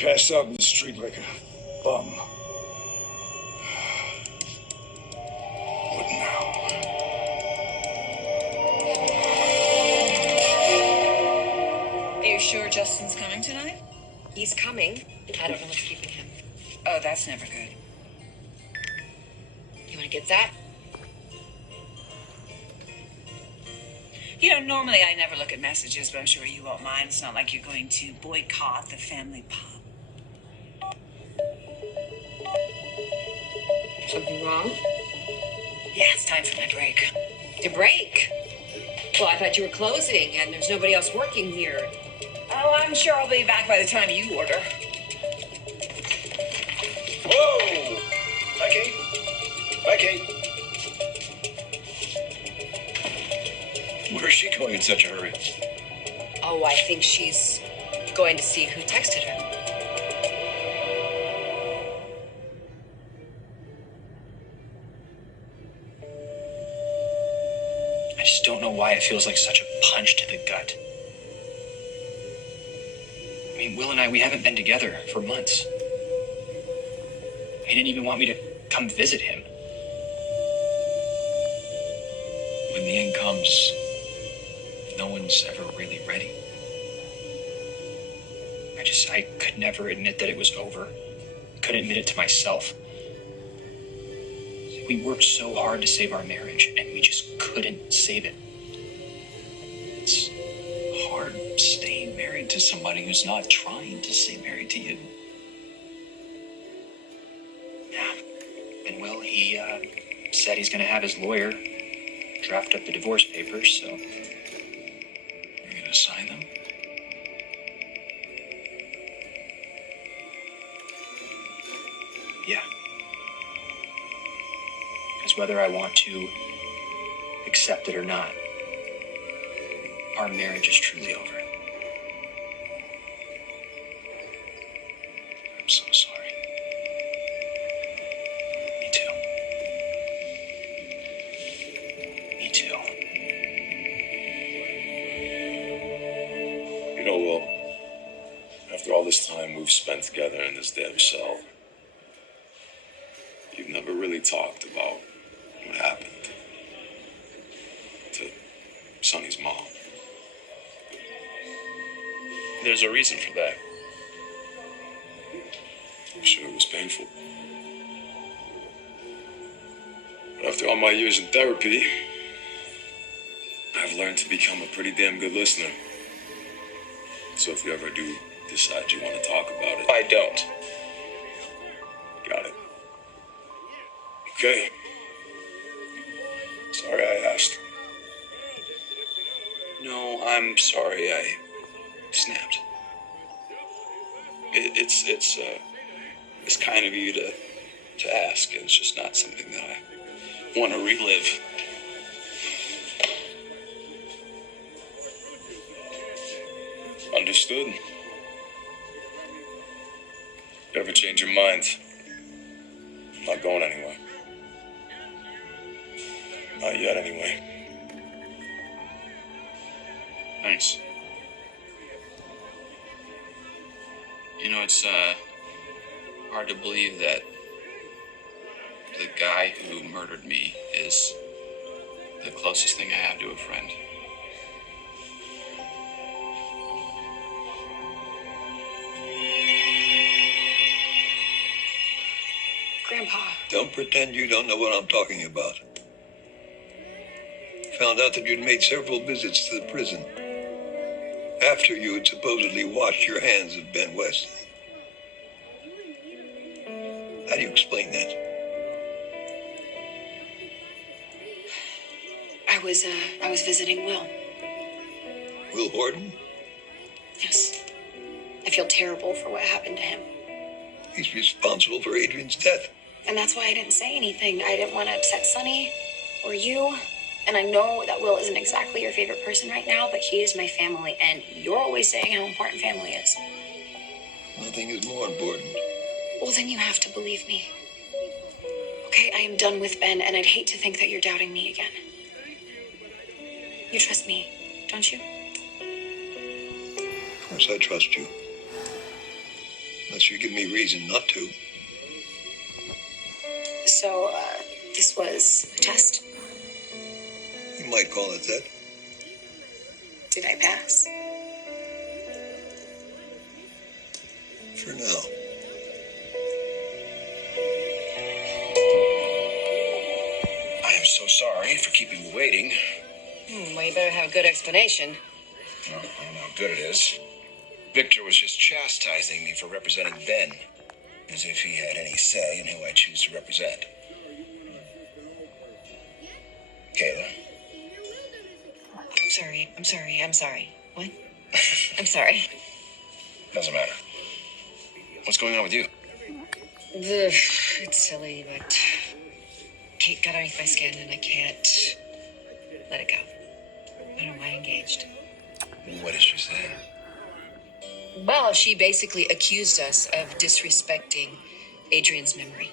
cast out in the street like a bum. What now? Are you sure Justin's coming tonight? He's coming. I don't know what's keeping him. Oh, that's never good. You want to get that? You know, normally I never look at messages, but I'm sure you won't mind. It's not like you're going to boycott the family pub. Something wrong? Yeah, it's time for my break. Your break? Well, I thought you were closing and there's nobody else working here. Oh, I'm sure I'll be back by the time you order. Whoa! Hi, Kate. Bye, Kate. Where is she going in such a hurry? Oh, I think she's going to see who texted her. I just don't know why it feels like such a punch to the gut. I mean, Will and I, we haven't been together for months. He didn't even want me to come visit him. When the end comes, no one's ever really ready. I could never admit that it was over. Couldn't admit it to myself. We worked so hard to save our marriage, and we just couldn't save it. It's hard staying married to somebody who's not trying to stay married to you. Yeah. And Will, he said he's going to have his lawyer draft up the divorce papers, so... You're going to sign them? Yeah. Because whether I want to accept it or not, our marriage is truly over. I'm so sorry. Me too. Me too. You know, Will, after all this time we've spent together in this damn cell, you've never really talked about what happened to Sonny's mom. There's a reason for that. I'm sure it was painful. But after all my years in therapy, I've learned to become a pretty damn good listener. So if you ever do decide you want to talk about it... I don't. Got it. Okay. Sorry I asked. No, I'm sorry I snapped. It's kind of you to ask. It's just not something that I want to relive. Understood. You ever change your mind? I'm not going anywhere. Not yet, anyway. Thanks. You know, it's hard to believe that the guy who murdered me is the closest thing I have to a friend. Grandpa. Don't pretend you don't know what I'm talking about. Found out that you'd made several visits to the prison after you had supposedly washed your hands of Ben Weston. How do you explain that? I was visiting Will. Will Horton? Yes. I feel terrible for what happened to him. He's responsible for Adrian's death. And that's why I didn't say anything. I didn't want to upset Sonny or you. And I know that Will isn't exactly your favorite person right now, but he is my family. And you're always saying how important family is. Nothing is more important. Well, then you have to believe me. Okay, I am done with Ben, and I'd hate to think that you're doubting me again. You trust me, don't you? Of course I trust you. Unless you give me reason not to. So, this was a test? You might call it that. Did I pass? For now. I am so sorry for keeping you waiting. Well, you better have a good explanation. Well, I don't know how good it is. Victor was just chastising me for representing Ben, as if he had any say in who I choose to represent. Kayla? I'm sorry. What? I'm sorry. Doesn't matter. What's going on with you? It's silly, but Kate got underneath my skin and I can't let it go. I don't know why I engaged. What did she say? Well, she basically accused us of disrespecting Adrian's memory.